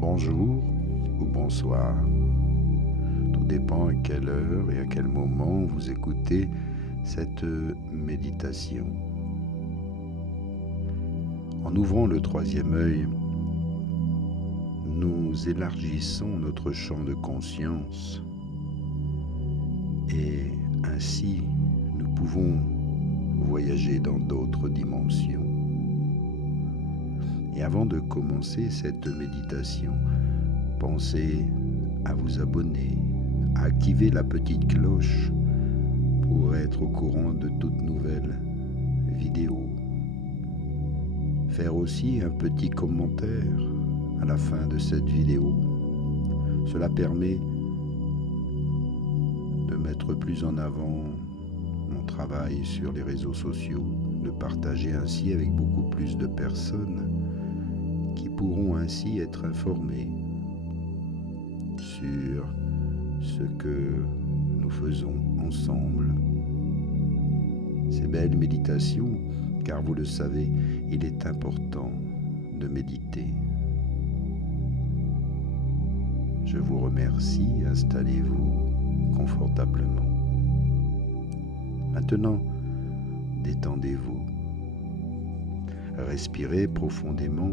bonjour ou bonsoir. Tout dépend à quelle heure et à quel moment vous écoutez cette méditation. En ouvrant le troisième œil, nous élargissons notre champ de conscience et ainsi nous pouvons voyager dans d'autres dimensions. Et avant de commencer cette méditation, pensez à vous abonner, à activer la petite cloche pour être au courant de toutes nouvelles vidéos. Faire aussi un petit commentaire à la fin de cette vidéo. Cela permet de mettre plus en avant mon travail sur les réseaux sociaux, de partager ainsi avec beaucoup plus de personnes qui pourront ainsi être informés sur ce que nous faisons ensemble. Ces belles méditations, car vous le savez, il est important de méditer. Je vous remercie, installez-vous confortablement. Maintenant, détendez-vous. Respirez profondément.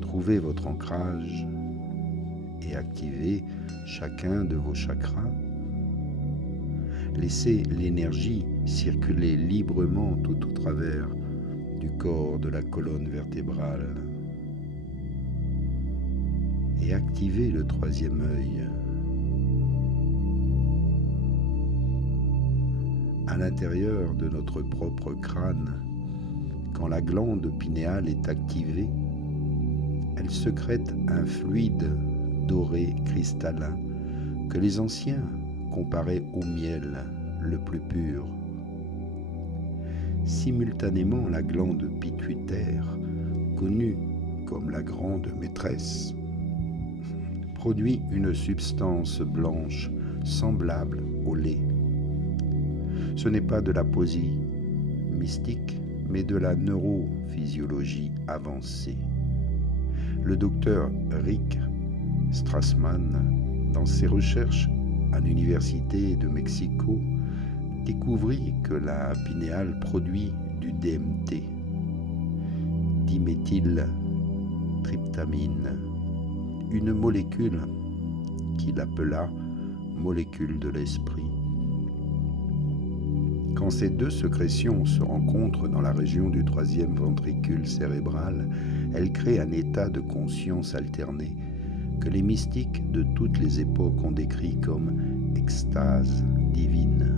Trouvez votre ancrage et activez chacun de vos chakras. Laissez l'énergie circuler librement tout au travers du corps de la colonne vertébrale. Et activez le troisième œil. À l'intérieur de notre propre crâne, quand la glande pinéale est activée, elle sécrète un fluide doré cristallin que les anciens comparaient au miel le plus pur. Simultanément, la glande pituitaire, connue comme la grande maîtresse, produit une substance blanche semblable au lait. Ce n'est pas de la poésie mystique, mais de la neurophysiologie avancée. Le docteur Rick Strassman, dans ses recherches à l'Université de Mexico, découvrit que la pinéale produit du DMT, diméthyltryptamine, une molécule qu'il appela molécule de l'esprit. Quand ces deux sécrétions se rencontrent dans la région du troisième ventricule cérébral, elles créent un état de conscience alterné que les mystiques de toutes les époques ont décrit comme extase divine.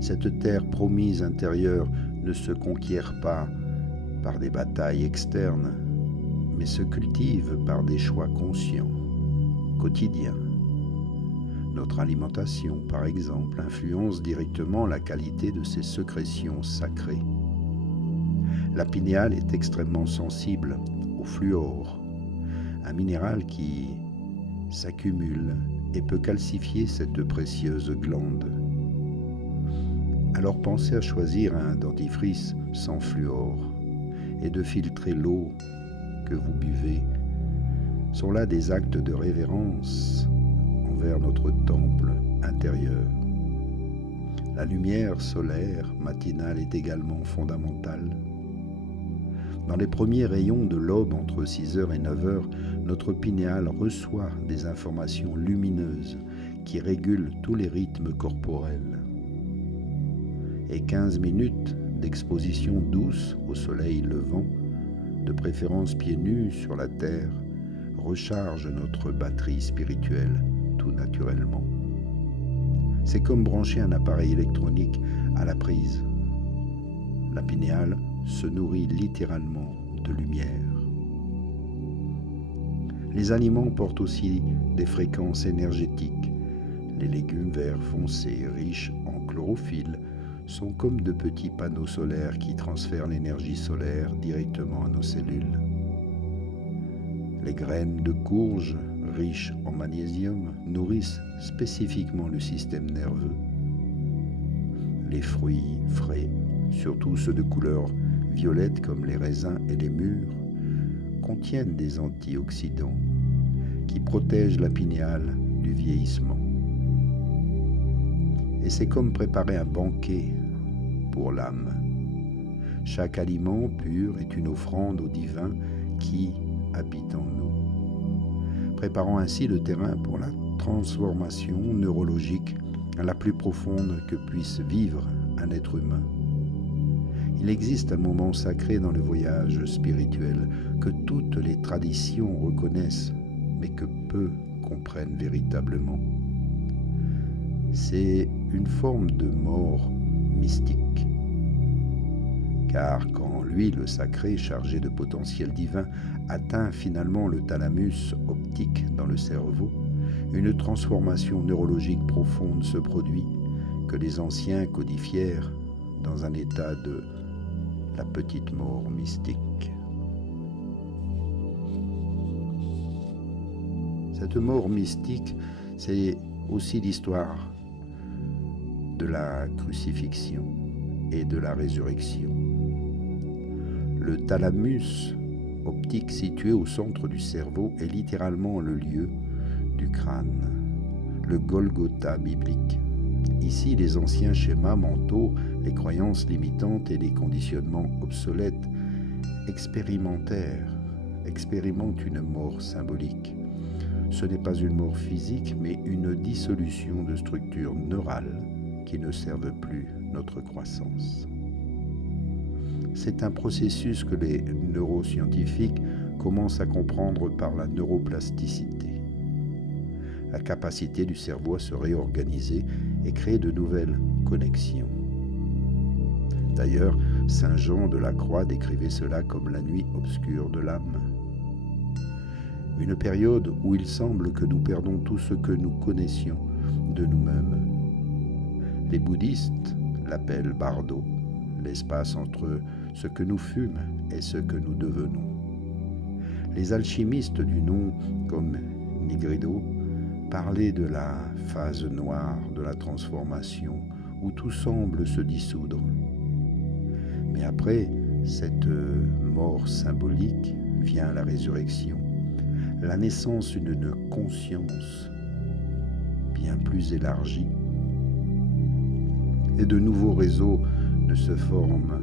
Cette terre promise intérieure ne se conquiert pas par des batailles externes, mais se cultive par des choix conscients, quotidiens. Notre alimentation, par exemple, influence directement la qualité de ces sécrétions sacrées. La pinéale est extrêmement sensible au fluor, un minéral qui s'accumule et peut calcifier cette précieuse glande. Alors pensez à choisir un dentifrice sans fluor et de filtrer l'eau que vous buvez. Sont là des actes de révérence envers notre temple intérieur. La lumière solaire matinale est également fondamentale. Dans les premiers rayons de l'aube, entre 6h et 9h, notre pinéale reçoit des informations lumineuses qui régulent tous les rythmes corporels. Et 15 minutes d'exposition douce au soleil levant, de préférence pieds nus sur la terre, recharge notre batterie spirituelle tout naturellement. C'est comme brancher un appareil électronique à la prise. La pinéale se nourrit littéralement de lumière. Les aliments portent aussi des fréquences énergétiques. Les légumes verts foncés, riches en chlorophylle, sont comme de petits panneaux solaires qui transfèrent l'énergie solaire directement à nos cellules. Les graines de courge, riches en magnésium, nourrissent spécifiquement le système nerveux. Les fruits frais, surtout ceux de couleur violettes comme les raisins et les mûres, contiennent des antioxydants qui protègent la pinéale du vieillissement. Et c'est comme préparer un banquet pour l'âme. Chaque aliment pur est une offrande au divin qui habite en nous, préparant ainsi le terrain pour la transformation neurologique la plus profonde que puisse vivre un être humain. Il existe un moment sacré dans le voyage spirituel que toutes les traditions reconnaissent, mais que peu comprennent véritablement. C'est une forme de mort mystique. Car quand l'huile sacrée chargée de potentiel divin atteint finalement le thalamus optique dans le cerveau, une transformation neurologique profonde se produit que les anciens codifièrent dans un état de la petite mort mystique. Cette mort mystique, c'est aussi l'histoire de la crucifixion et de la résurrection. Le thalamus optique situé au centre du cerveau est littéralement le lieu du crâne, le Golgotha biblique. Ici, les anciens schémas mentaux, les croyances limitantes et les conditionnements obsolètes expérimentent une mort symbolique. Ce n'est pas une mort physique, mais une dissolution de structures neurales qui ne servent plus notre croissance. C'est un processus que les neuroscientifiques commencent à comprendre par la neuroplasticité, la capacité du cerveau à se réorganiser et créer de nouvelles connexions. D'ailleurs, saint Jean de la Croix décrivait cela comme la nuit obscure de l'âme. Une période où il semble que nous perdons tout ce que nous connaissions de nous-mêmes. Les bouddhistes l'appellent bardo, l'espace entre ce que nous fûmes et ce que nous devenons. Les alchimistes du nom, comme Nigrido, parlaient de la phase noire de la transformation, où tout semble se dissoudre. Mais après cette mort symbolique vient la résurrection, la naissance d'une conscience bien plus élargie, et de nouveaux réseaux ne se forment,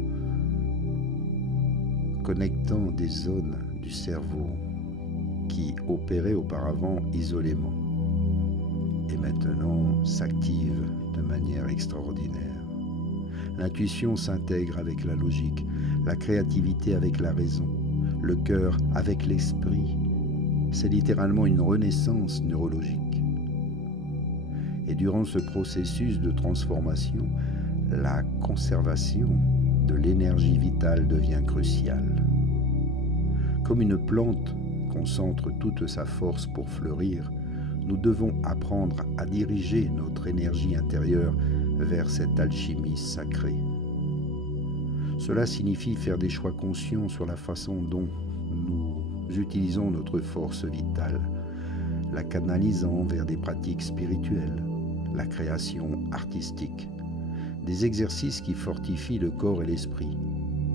connectant des zones du cerveau qui opéraient auparavant isolément et maintenant s'activent de manière extraordinaire. L'intuition s'intègre avec la logique, la créativité avec la raison, le cœur avec l'esprit. C'est littéralement une renaissance neurologique. Et durant ce processus de transformation, la conservation de l'énergie vitale devient cruciale. Comme une plante concentre toute sa force pour fleurir, nous devons apprendre à diriger notre énergie intérieure vers cette alchimie sacrée. Cela signifie faire des choix conscients sur la façon dont nous utilisons notre force vitale, la canalisant vers des pratiques spirituelles, la création artistique, des exercices qui fortifient le corps et l'esprit,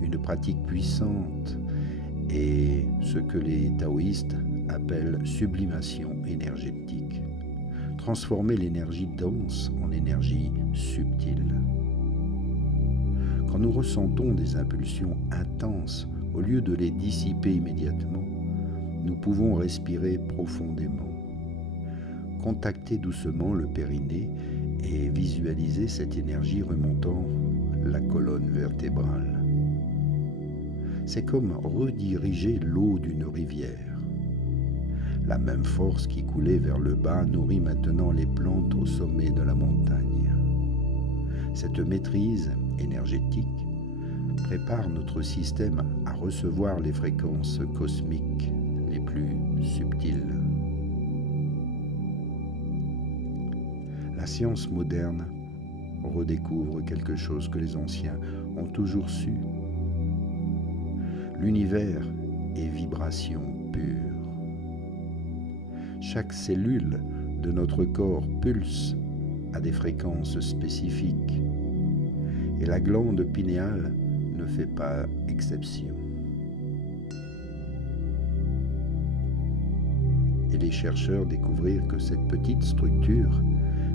une pratique puissante et ce que les taoïstes appellent sublimation énergétique, transformer l'énergie dense en énergie subtile. Quand nous ressentons des impulsions intenses, au lieu de les dissiper immédiatement, nous pouvons respirer profondément, contacter doucement le périnée et visualiser cette énergie remontant la colonne vertébrale. C'est comme rediriger l'eau d'une rivière. La même force qui coulait vers le bas nourrit maintenant les plantes au sommet de la montagne. Cette maîtrise énergétique prépare notre système à recevoir les fréquences cosmiques les plus subtiles. La science moderne redécouvre quelque chose que les anciens ont toujours su. L'univers est vibration pure. Chaque cellule de notre corps pulse à des fréquences spécifiques. Et la glande pinéale ne fait pas exception. Et les chercheurs découvrirent que cette petite structure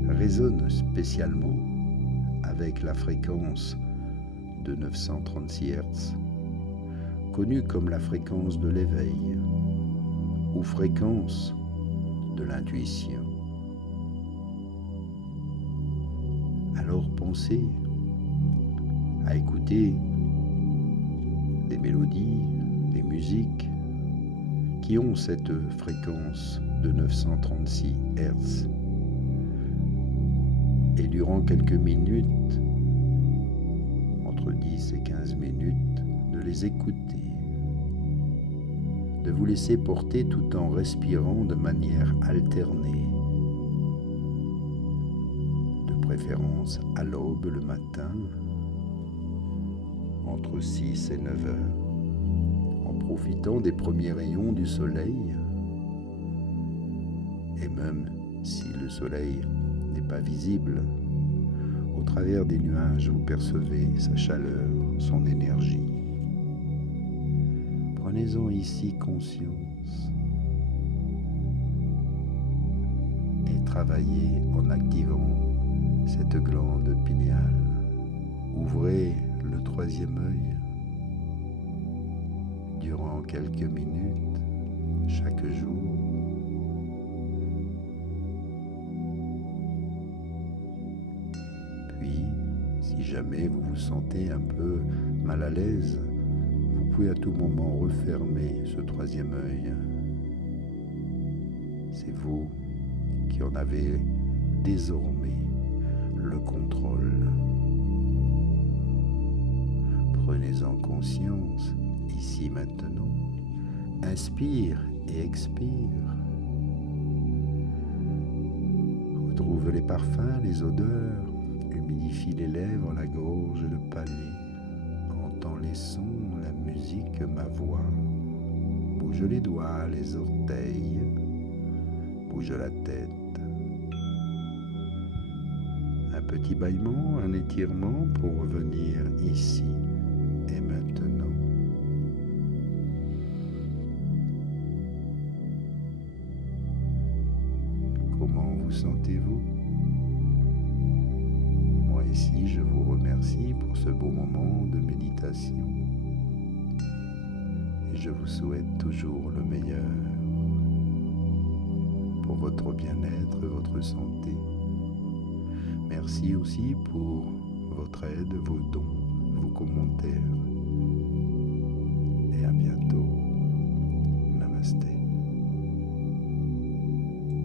résonne spécialement avec la fréquence de 936 Hz, connue comme la fréquence de l'éveil ou fréquence de l'intuition. Alors pensez à écouter des mélodies, des musiques qui ont cette fréquence de 936 Hz. Et durant quelques minutes, entre 10 et 15 minutes, de les écouter, de vous laisser porter tout en respirant de manière alternée, de préférence à l'aube le matin, entre 6 et 9 heures, en profitant des premiers rayons du soleil, et même si le soleil n'est pas visible, au travers des nuages vous percevez sa chaleur, son énergie. Prenez-en ici conscience et travaillez en activant cette glande pinéale. Ouvrez le troisième œil durant quelques minutes chaque jour. Puis, si jamais vous vous sentez un peu mal à l'aise, vous pouvez à tout moment refermer ce troisième œil. C'est vous qui en avez désormais le contrôle. Prenez-en conscience, ici maintenant. Inspire et expire. Retrouve les parfums, les odeurs. Humidifie les lèvres, la gorge, le palais. Entends les sons, la musique, ma voix. Bouge les doigts, les orteils. Bouge la tête. Un petit bâillement, un étirement pour revenir ici et maintenant. Comment vous sentez-vous? Moi ici, je vous remercie pour ce beau moment de méditation. Et je vous souhaite toujours le meilleur pour votre bien-être et votre santé. Merci aussi pour votre aide, vos dons, vos commentaires. Et à bientôt. Namasté.